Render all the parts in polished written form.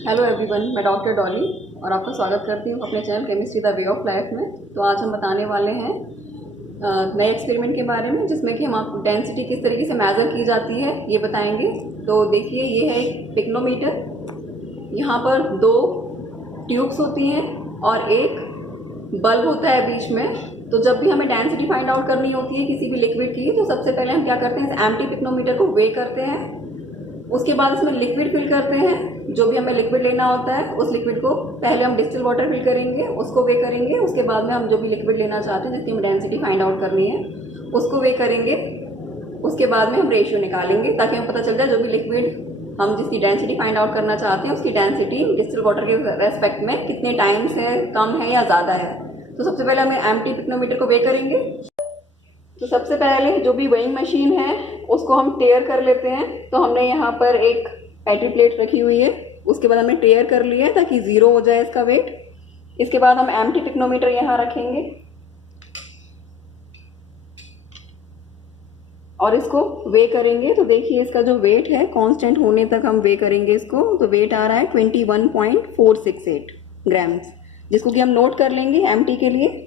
Hello everyone, मैं doctor Dolly और आपका स्वागत करती हूँ अपने channel chemistry the way of life में। तो आज हम बताने वाले हैं नए एक्सपेरिमेंट के बारे में, जिसमें कि हम आपको डेंसिटी किस तरीके से मेज़र की जाती है ये बताएंगे। तो देखिए, ये है एक पिक्नोमीटर। यहाँ पर दो ट्यूब्स होती हैं और एक बल्ब होता है बीच में। तो जब भी हमें डेंसिटी फाइंड आउट करनी होती है किसी भी लिक्विड की, तो सबसे पहले हम क्या करते हैं, इस एम्प्टी पिक्नोमीटर को वे करते हैं। उसके बाद इसमें लिक्विड फिल करते हैं। जो भी हमें लिक्विड लेना होता है उस लिक्विड को पहले हम डिस्टिल वाटर फिल करेंगे, उसको वे करेंगे। उसके बाद में हम जो भी लिक्विड लेना चाहते हैं जिसकी हमें डेंसिटी फाइंड आउट करनी है उसको वे करेंगे। उसके बाद में हम रेशियो निकालेंगे ताकि हमें पता चल जाए जो भी लिक्विड हम जिसकी डेंसिटी फाइंड आउट करना चाहते हैं उसकी डेंसिटी डिस्टिल वाटर के रेस्पेक्ट में कितने टाइम्स है, कम है या ज़्यादा है। तो सबसे पहले हमें एम्प्टी पिक्नोमीटर को वे करेंगे। तो सबसे पहले जो भी वेइंग मशीन है उसको हम टेयर कर लेते हैं। तो हमने यहाँ पर एक पेट्री प्लेट रखी हुई है, उसके बाद हमने टेयर कर लिया है ताकि ज़ीरो हो जाए इसका वेट। इसके बाद हम एम्प्टी पिक्नोमीटर यहाँ रखेंगे और इसको वे करेंगे। तो देखिए, इसका जो वेट है कांस्टेंट होने तक हम वे करेंगे इसको। तो वेट आ रहा है 21.468 ग्राम्स, जिसको कि हम नोट कर लेंगे एम्प्टी के लिए।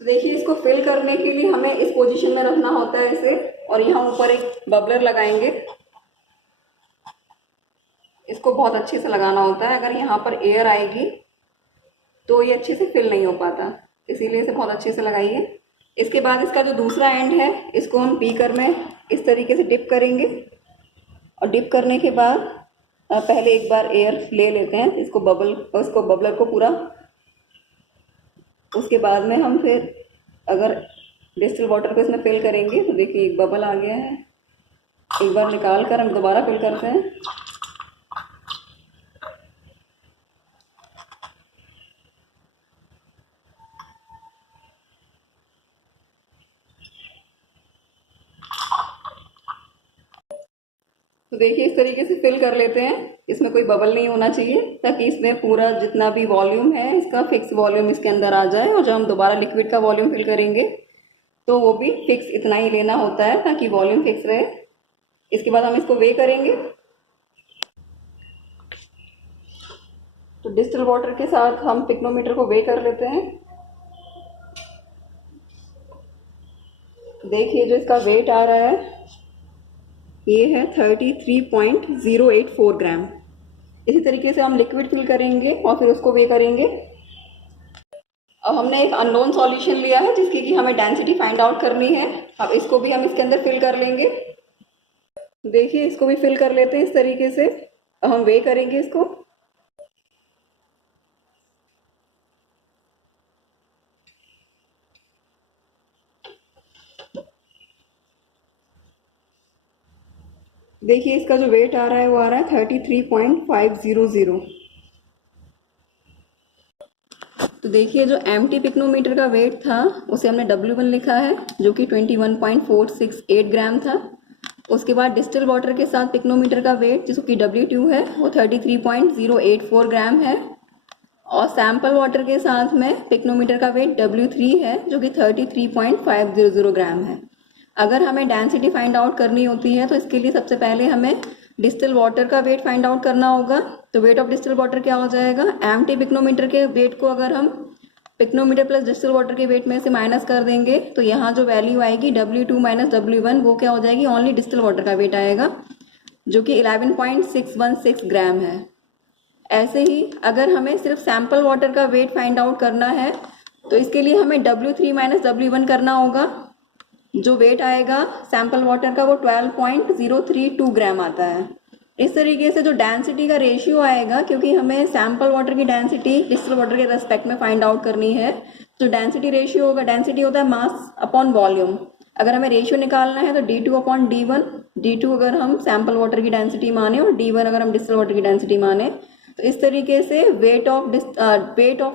तो देखिए, इसको फिल करने के लिए हमें इस पोजीशन में रखना होता है इसे, और यहाँ ऊपर एक बबलर लगाएंगे। इसको बहुत अच्छे से लगाना होता है, अगर यहाँ पर एयर आएगी तो ये अच्छे से फिल नहीं हो पाता, इसीलिए इसे बहुत अच्छे से लगाइए। इसके बाद इसका जो दूसरा एंड है इसको हम बीकर में इस तरीके से डिप करेंगे, और डिप करने के बाद पहले एक बार एयर ले लेते हैं इसको बबलर को पूरा। उसके बाद में हम फिर अगर डिस्टिल वाटर को इसमें फिल करेंगे तो देखिए एक बबल आ गया है। एक बार निकाल कर हम दोबारा फिल करते हैं। तो देखिए, इस तरीके से फिल कर लेते हैं। इसमें कोई बबल नहीं होना चाहिए ताकि इसमें पूरा जितना भी वॉल्यूम है इसका फिक्स वॉल्यूम इसके अंदर आ जाए, और जब हम दोबारा लिक्विड का वॉल्यूम फिल करेंगे तो वो भी फिक्स इतना ही लेना होता है ताकि वॉल्यूम फिक्स रहे। इसके बाद हम इसको वे करेंगे। तो डिस्टिल वाटर के साथ हम पिक्नोमीटर को वे कर लेते हैं। देखिए, जो इसका वेट आ रहा है ये है 33.084 ग्राम। इसी तरीके से हम लिक्विड फिल करेंगे और फिर उसको वे करेंगे। अब हमने एक अननोन सॉल्यूशन लिया है जिसकी कि हमें डेंसिटी फाइंड आउट करनी है। अब इसको भी हम इसके अंदर फिल कर लेंगे। देखिए, इसको भी फिल कर लेते हैं इस तरीके से। अब हम वे करेंगे इसको। देखिए, इसका जो वेट आ रहा है वो आ रहा है 33.500। तो देखिए, जो एम्प्टी पिक्नोमीटर का वेट था उसे हमने W1 लिखा है, जो कि 21.468 ग्राम था। उसके बाद डिस्टिल वाटर के साथ पिक्नोमीटर का वेट जिसको कि W2 है वो 33.084 ग्राम है, और सैम्पल वाटर के साथ में पिक्नोमीटर का वेट W3 है जो कि 33.500 ग्राम है। अगर हमें डेंसिटी फाइंड आउट करनी होती है तो इसके लिए सबसे पहले हमें डिस्टिल वाटर का वेट फाइंड आउट करना होगा। तो वेट ऑफ डिस्टिल वाटर क्या हो जाएगा, एम्प्टी पिक्नोमीटर के वेट को अगर हम पिक्नोमीटर प्लस डिस्टिल वाटर के वेट में से माइनस कर देंगे तो यहाँ जो वैल्यू आएगी W2 माइनस W1 वो क्या हो जाएगी, ओनली डिस्टिल वाटर का वेट आएगा जो कि 11.616 ग्राम है। ऐसे ही अगर हमें सिर्फ सैम्पल वाटर का वेट फाइंड आउट करना है तो इसके लिए हमें W3 माइनस W1 करना होगा। जो वेट आएगा सैम्पल वाटर का वो 12.032 ग्राम आता है। इस तरीके से जो डेंसिटी का रेशियो आएगा, क्योंकि हमें सैम्पल वाटर की डेंसिटी डिस्टिल वाटर के रेस्पेक्ट में फाइंड आउट करनी है, तो डेंसिटी रेशियो होगा, डेंसिटी होता है मास अपॉन वॉल्यूम। अगर हमें रेशियो निकालना है तो D2 अपॉन D1, D2 अगर हम सैम्पल वाटर की डेंसिटी माने और D1 अगर हम डिस्टिल वाटर की डेंसिटी माने। तो इस तरीके से weight of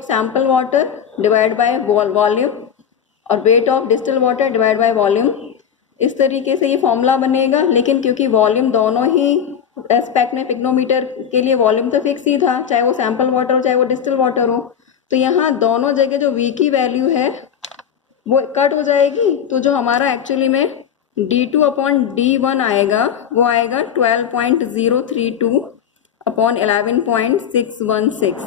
sample water divide by volume और weight of distill water divide by volume, इस तरीके से ये फॉर्मूला बनेगा। लेकिन क्योंकि वॉल्यूम दोनों ही एस्पेक्ट में पिक्नोमीटर के लिए वॉल्यूम तो फिक्स ही था, चाहे वो सैम्पल वाटर हो चाहे वो डिस्टिल वाटर हो, तो यहाँ दोनों जगह जो V की वैल्यू है वो कट हो जाएगी। तो जो हमारा एक्चुअली में D2/D1 आएगा, वो आएगा 12.032 अपॉन 11.616।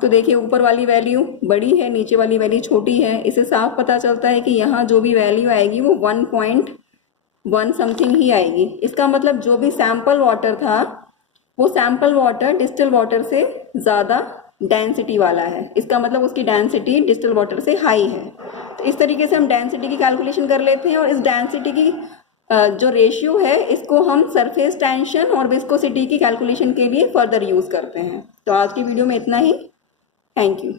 तो देखिए ऊपर वाली वैल्यू बड़ी है, नीचे वाली वैल्यू छोटी है। इससे साफ पता चलता है कि यहाँ जो भी वैल्यू आएगी वो 1.1 समथिंग ही आएगी। इसका मतलब जो भी सैम्पल वाटर था वो सैम्पल वाटर डिस्टिल वाटर से ज़्यादा डेंसिटी वाला है। इसका मतलब उसकी डेंसिटी डिस्टिल वाटर से हाई है। तो इस तरीके से हम डेंसिटी की कैलकुलेशन कर लेते हैं, और इस डेंसिटी की जो रेशियो है इसको हम सरफेस टेंशन और विस्कोसिटी की कैलकुलेशन के लिए फर्दर यूज़ करते हैं। तो आज की वीडियो में इतना ही। Thank you.